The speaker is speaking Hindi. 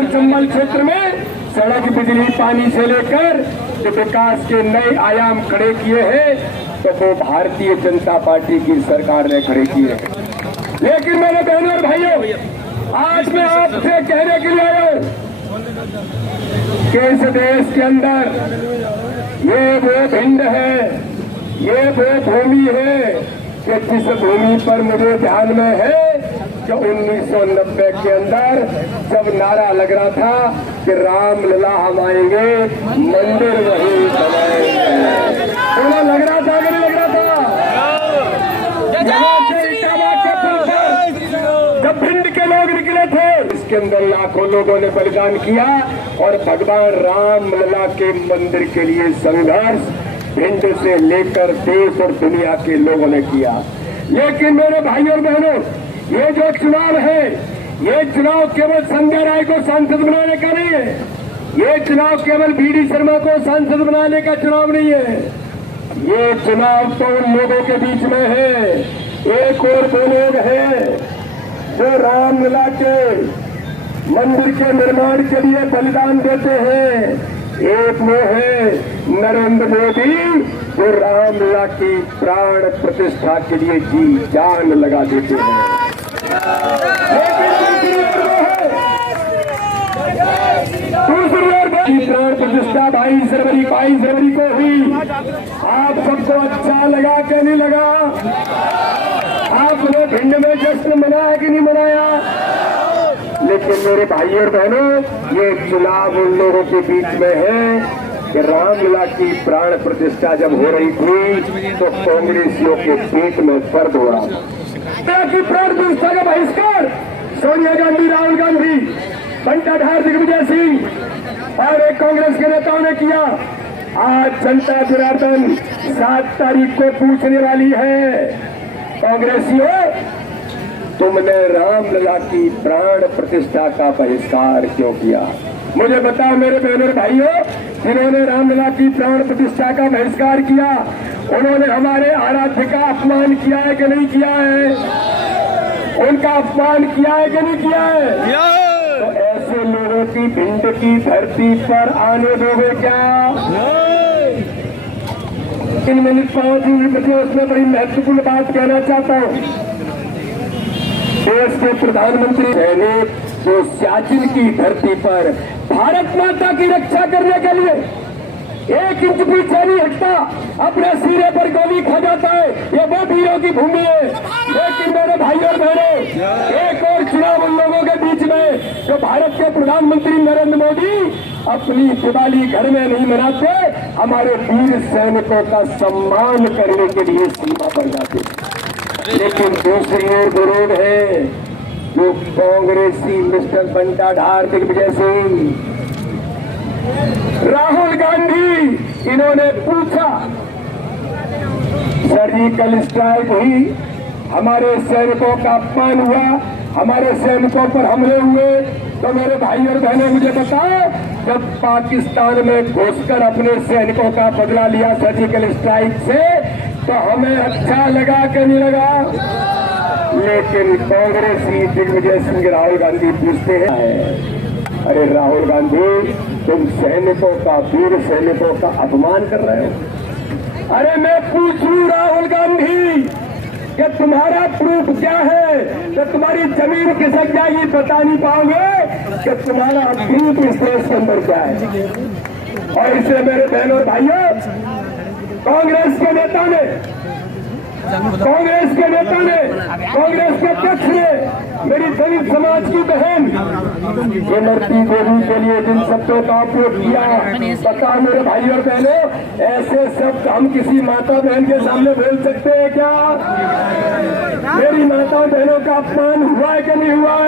और चंबल क्षेत्र में सड़क, बिजली, पानी से लेकर जो विकास के नए आयाम खड़े किए हैं तो वो भारतीय जनता पार्टी की सरकार ने खड़े किए हैं। लेकिन मेरे बहनों और भाइयों, आज मैं आपसे कहने के लिए आया हूं कि इस देश के अंदर ये वो भिंड है, ये वो भूमि है कि जिस भूमि पर मुझे ध्यान में है कि 1990 के अंदर जब नारा लग रहा था कि राम लला हम आएंगे, मंदिर वही बनाएंगे, तो लग रहा था कि नहीं लग रहा था? जब भिंड के लोग निकले थे, इसके अंदर लाखों लोगों ने बलिदान किया और भगवान राम लला के मंदिर के लिए संघर्ष भिंड से लेकर देश और दुनिया के लोगों ने किया। लेकिन मेरे भाइयों और बहनों, ये जो चुनाव है, ये चुनाव केवल संजय राय को सांसद बनाने का नहीं है, ये चुनाव केवल बीडी शर्मा को सांसद बनाने का चुनाव नहीं है, ये चुनाव तो उन लोगों के बीच में है। एक और वो लोग हैं जो रामलला के मंदिर के निर्माण के लिए बलिदान देते हैं। एक वो है नरेंद्र मोदी जो रामलला की प्राण प्रतिष्ठा के लिए जी जान लगा देते हैं। दूसरी ओर प्राण प्रतिष्ठा 22 फरवरी को हुई। आप सबको अच्छा लगा कि नहीं लगा? आपने भिंड में जश्न मनाया कि नहीं मनाया? लेकिन मेरे भाइयों और बहनों, ये चुनाव उन लोगों के बीच में है कि रामलला की प्राण प्रतिष्ठा जब हो रही थी तो कांग्रेसियों के पेट में दर्द हो रहा था कि प्राण प्रतिष्ठा का बहिष्कार सोनिया गांधी, राहुल गांधी, बंटा ढार, दिग्विजय सिंह और एक कांग्रेस के नेताओं ने किया। आज जनता जनार्दन 7 तारीख को पूछने वाली है, कांग्रेसियों तुमने रामलला की प्राण प्रतिष्ठा का बहिष्कार क्यों किया? मुझे बताओ मेरे बहनों और भाइयों, जिन्होंने रामलला की प्राण प्रतिष्ठा का बहिष्कार किया, उन्होंने हमारे आराध्य का अपमान किया है कि नहीं किया है? उनका अपमान किया है कि नहीं किया है? तो ऐसे लोगों की भिंड की धरती पर आने दोगे क्या? 3 मिनट 5 मिनट बचे, उसमें बड़ी महत्वपूर्ण बात कहना चाहता हूं। देश के प्रधानमंत्री सैनिक जो सियाचिन की धरती पर भारत माता की रक्षा करने के लिए 1 इंच पीछे नहीं हटता, अपने सिरे पर गोली खा जाता है, ये वो वीरों की भूमि है। लेकिन मेरे भाइयों और बहनों, एक और चुनाव उन लोगों के बीच में जो भारत के प्रधानमंत्री नरेंद्र मोदी अपनी दिवाली घर में नहीं मनाते, हमारे वीर सैनिकों का सम्मान करने के लिए सीमा पर जाते। लेकिन दूसरी ओर वो लोग हैं जो कांग्रेसी मिस्टर बंटा ढार, दिग्विजय सिंह, राहुल गांधी, इन्होंने पूछा सर्जिकल स्ट्राइक हुई, हमारे सैनिकों का अपमान हुआ, हमारे सैनिकों पर हमले हुए, तो मेरे भाई और बहनों मुझे बताओ, जब पाकिस्तान में घुसकर अपने सैनिकों का बदला लिया सर्जिकल स्ट्राइक से, तो हमें अच्छा लगा कि नहीं लगा? लेकिन कांग्रेसी दिग्विजय सिंह राहुल गांधी पूछते हैं, अरे राहुल गांधी, तुम सैनिकों का, वीर सैनिकों का अपमान कर रहे हो। अरे मैं पूछूं राहुल गांधी कि तुम्हारा प्रूफ क्या है? कि तुम्हारी जमीन खिसक जाएगी, बता नहीं पाओगे कि तुम्हारा प्रूफ इस देश के अंदर क्या है। और इसलिए मेरे बहनों और भाइयों, कांग्रेस के नेता ने, कांग्रेस के अध्यक्ष ने, मेरी दलित समाज की बहन इमरती देवी के लिए जिन शब्दों का उपयोग किया, पता मेरे भाई और बहनों, ऐसे शब्द हम किसी माता बहन के सामने बोल सकते हैं क्या? मेरी माता बहनों का अपमान हुआ है कि नहीं हुआ?